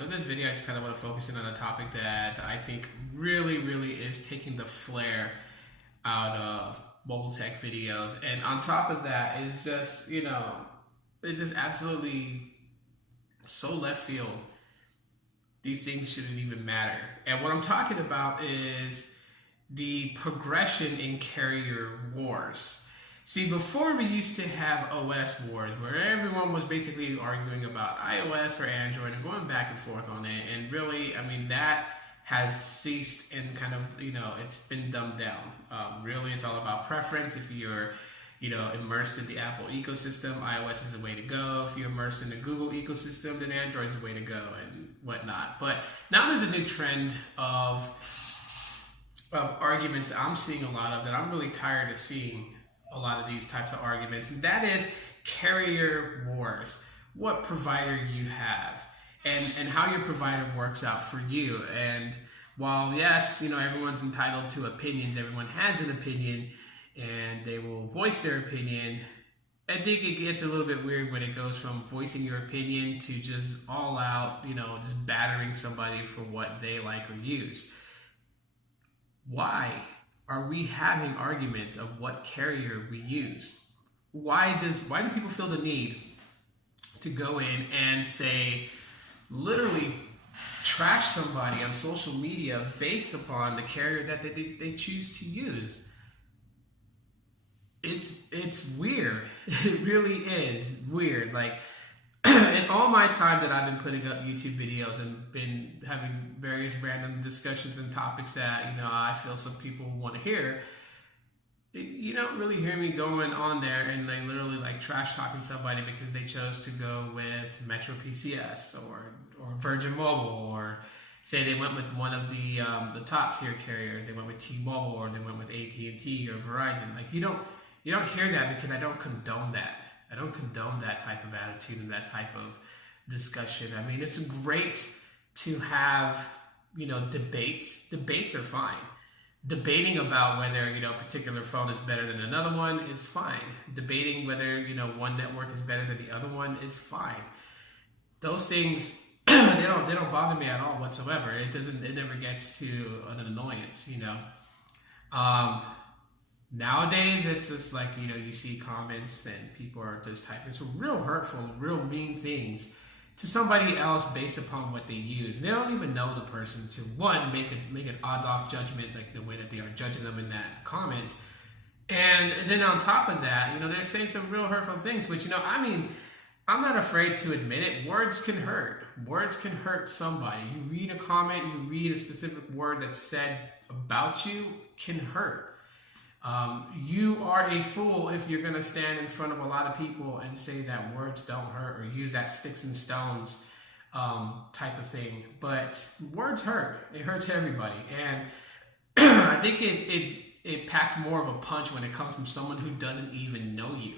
So in this video, I just kind of want to focus in on a topic that I think really is taking the flair out of mobile tech videos. And on top of that is just, it's just absolutely so left field. These things shouldn't even matter. And what I'm talking about is the progression in carrier wars. See, before we used to have OS wars where everyone was basically arguing about iOS or Android and going back and forth on it. And really, that has ceased and kind of, it's been dumbed down. Really, it's all about preference. If you're, immersed in the Apple ecosystem, iOS is the way to go. If you're immersed in the Google ecosystem, then Android is the way to go and whatnot. But now there's a new trend of arguments that I'm seeing a lot of that I'm really tired of seeing a lot of these types of arguments, and that is carrier wars. What provider you have and how your provider works out for you. And while yes, everyone's entitled to opinions, everyone has an opinion and they will voice their opinion, I think it gets a little bit weird when it goes from voicing your opinion to just all out, just battering somebody for what they like or use. Why are we having arguments of what carrier we use? Why do people feel the need to go in and say, literally trash somebody on social media based upon the carrier that they choose to use? It's weird. It really is weird. Like, in all my time that I've been putting up YouTube videos and been having various random discussions and topics that, I feel some people want to hear, you don't really hear me going on there and literally trash talking somebody because they chose to go with Metro PCS or Virgin Mobile, or say they went with one of the top tier carriers. They went with T-Mobile, or they went with AT&T or Verizon. You don't hear that because I don't condone that. I don't condone that type of attitude and that type of discussion. It's great to have, debates. Debates are fine. Debating about whether, a particular phone is better than another one is fine. Debating whether, one network is better than the other one is fine. Those things, they don't bother me at all whatsoever. It never gets to an annoyance, Nowadays, it's just you see comments and people are just typing some real hurtful, real mean things to somebody else based upon what they use. And they don't even know the person to, one, make an odds-off judgment the way that they are judging them in that comment. And then on top of that, they're saying some real hurtful things, which, I'm not afraid to admit it. Words can hurt. Words can hurt somebody. You read a comment, you read a specific word that's said about you, can hurt. You are a fool if you're going to stand in front of a lot of people and say that words don't hurt, or use that sticks and stones type of thing. But words hurt. It hurts everybody. And I think it packs more of a punch when it comes from someone who doesn't even know you.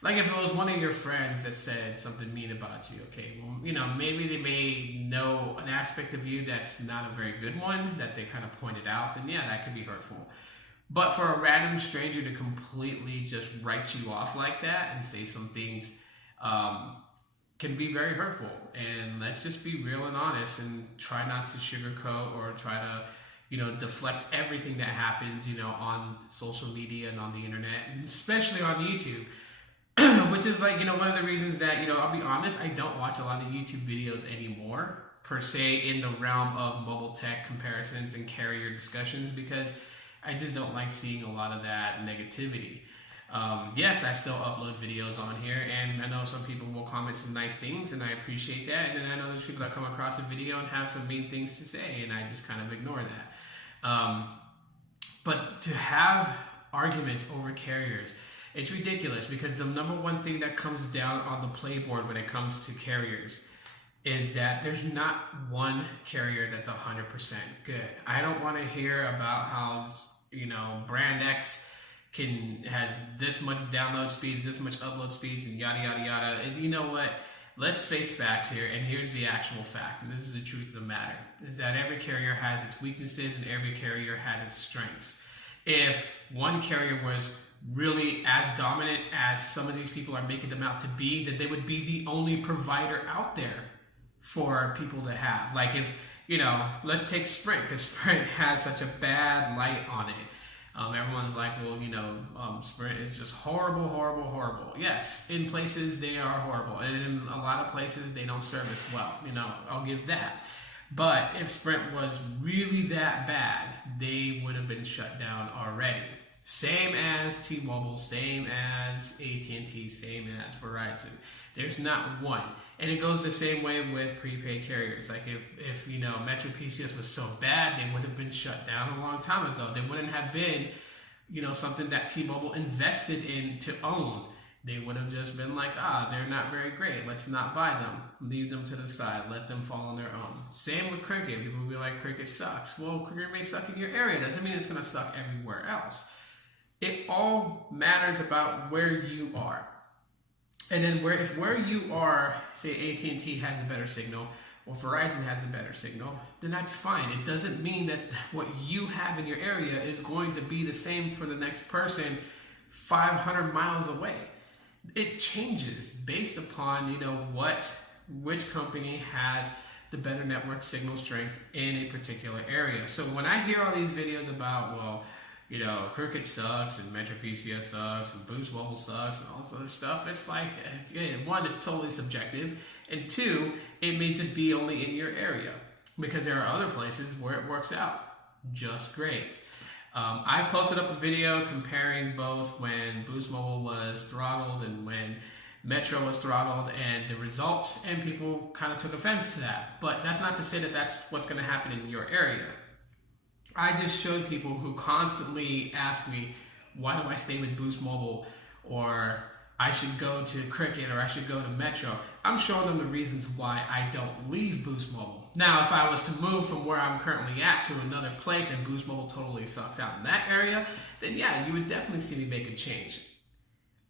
Like if it was one of your friends that said something mean about you, okay, well, maybe they may know an aspect of you that's not a very good one that they kind of pointed out, and yeah, that could be hurtful. But for a random stranger to completely just write you off like that and say some things can be very hurtful. And let's just be real and honest and try not to sugarcoat or try to, deflect everything that happens, on social media and on the internet, and especially on YouTube. Which is one of the reasons that, I'll be honest, I don't watch a lot of YouTube videos anymore, per se, in the realm of mobile tech comparisons and carrier discussions, because I just don't like seeing a lot of that negativity. Yes, I still upload videos on here, and I know some people will comment some nice things, and I appreciate that. And then I know there's people that come across a video and have some mean things to say, and I just kind of ignore that. But to have arguments over carriers, it's ridiculous, because the number one thing that comes down on the playboard when it comes to carriers is that there's not one carrier that's 100% good. I don't want to hear about how, brand X has this much download speeds, this much upload speeds, and yada, yada, yada. And you know what? Let's face facts here, and here's the actual fact, and this is the truth of the matter, is that every carrier has its weaknesses and every carrier has its strengths. If one carrier was really as dominant as some of these people are making them out to be, then they would be the only provider out there for people to have. Like if, let's take Sprint, because Sprint has such a bad light on it. Everyone's like, well, Sprint is just horrible, horrible, horrible. Yes, in places they are horrible, and in a lot of places they don't service well. I'll give that. But if Sprint was really that bad, they would have been shut down already. Same as T-Mobile, same as AT&T, same as Verizon. There's not one. And it goes the same way with prepaid carriers. Like if Metro PCS was so bad, they would have been shut down a long time ago. They wouldn't have been, something that T-Mobile invested in to own. They would have just been like, they're not very great. Let's not buy them. Leave them to the side. Let them fall on their own. Same with Cricket. People will be like, Cricket sucks. Well, Cricket may suck in your area. Doesn't mean it's going to suck everywhere else. It all matters about where you are. And then if where you are, say AT&T has a better signal, or Verizon has a better signal, then that's fine. It doesn't mean that what you have in your area is going to be the same for the next person 500 miles away. It changes based upon, which company has the better network signal strength in a particular area. So when I hear all these videos about, Cricket sucks and Metro PCS sucks and Boost Mobile sucks and all this other stuff, it's like, one, it's totally subjective, and two, it may just be only in your area because there are other places where it works out just great. I've posted up a video comparing both when Boost Mobile was throttled and when Metro was throttled and the results, and people kind of took offense to that. But that's not to say that that's what's going to happen in your area. I just showed people who constantly ask me, why do I stay with Boost Mobile, or I should go to Cricket, or I should go to Metro. I'm showing them the reasons why I don't leave Boost Mobile. Now, if I was to move from where I'm currently at to another place and Boost Mobile totally sucks out in that area, then yeah, you would definitely see me make a change.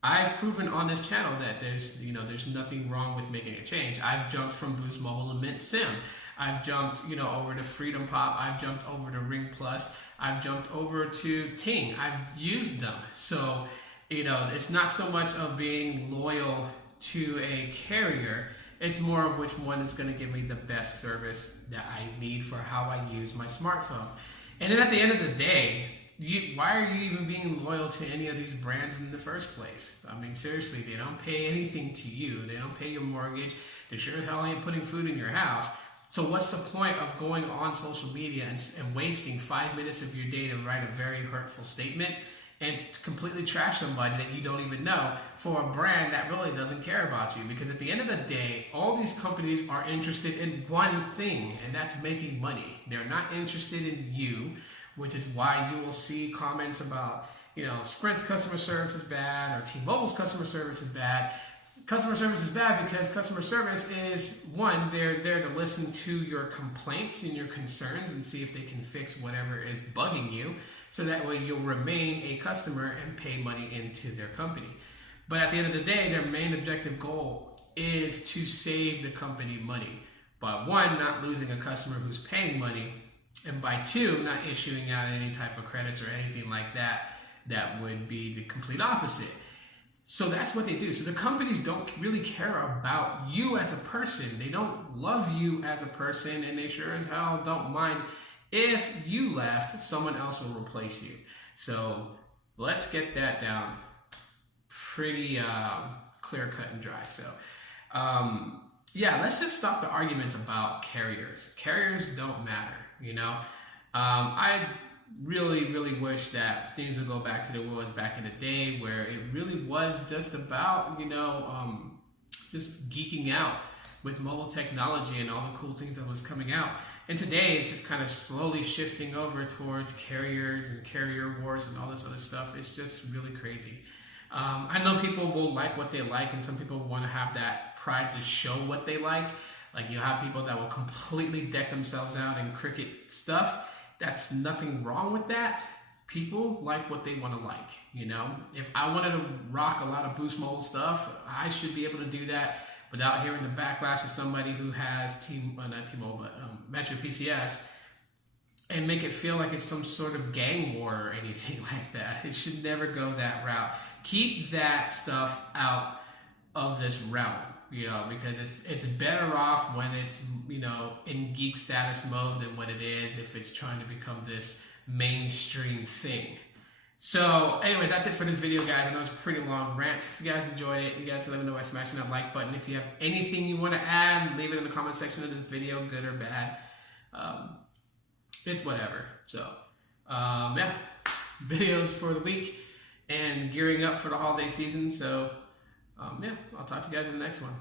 I've proven on this channel that there's nothing wrong with making a change. I've jumped from Boost Mobile to Mint Sim. I've jumped, over to Freedom Pop. I've jumped over to Ring Plus. I've jumped over to Ting. I've used them. So, it's not so much of being loyal to a carrier. It's more of which one is going to give me the best service that I need for how I use my smartphone. And then at the end of the day, why are you even being loyal to any of these brands in the first place? I mean, seriously, they don't pay anything to you. They don't pay your mortgage. They sure as hell ain't putting food in your house. So what's the point of going on social media and wasting 5 minutes of your day to write a very hurtful statement and to completely trash somebody that you don't even know for a brand that really doesn't care about you? Because at the end of the day, all these companies are interested in one thing, and that's making money. They're not interested in you, which is why you will see comments about, Sprint's customer service is bad or T-Mobile's customer service is bad. Customer service is bad because customer service is, one, they're there to listen to your complaints and your concerns and see if they can fix whatever is bugging you, so that way you'll remain a customer and pay money into their company. But at the end of the day, their main objective goal is to save the company money. By one, not losing a customer who's paying money, and by two, not issuing out any type of credits or anything like that. That would be the complete opposite. So that's what they do. So the companies don't really care about you as a person. They don't love you as a person, and they sure as hell don't mind if you left, someone else will replace you. So let's get that down pretty clear cut and dry. So let's just stop the arguments about carriers. Carriers don't matter, I really wish that things would go back to the way it was back in the day, where it really was just about, just geeking out with mobile technology and all the cool things that was coming out. And today it's just kind of slowly shifting over towards carriers and carrier wars and all this other stuff. It's just really crazy. I know people will like what they like, and some people want to have that pride to show what they like. Like, you have people that will completely deck themselves out in Cricket stuff. That's nothing wrong with that. People like what they want to like, If I wanted to rock a lot of Boost Mobile stuff, I should be able to do that without hearing the backlash of somebody who has Metro PCS, and make it feel like it's some sort of gang war or anything like that. It should never go that route. Keep that stuff out of this realm. because it's better off when it's, in geek status mode than what it is if it's trying to become this mainstream thing. So, anyways, that's it for this video, guys. I know it's a pretty long rant. If you guys enjoyed it, you guys can let me know by smashing that like button. If you have anything you want to add, leave it in the comment section of this video, good or bad. It's whatever. So, yeah, videos for the week and gearing up for the holiday season. So, yeah, I'll talk to you guys in the next one.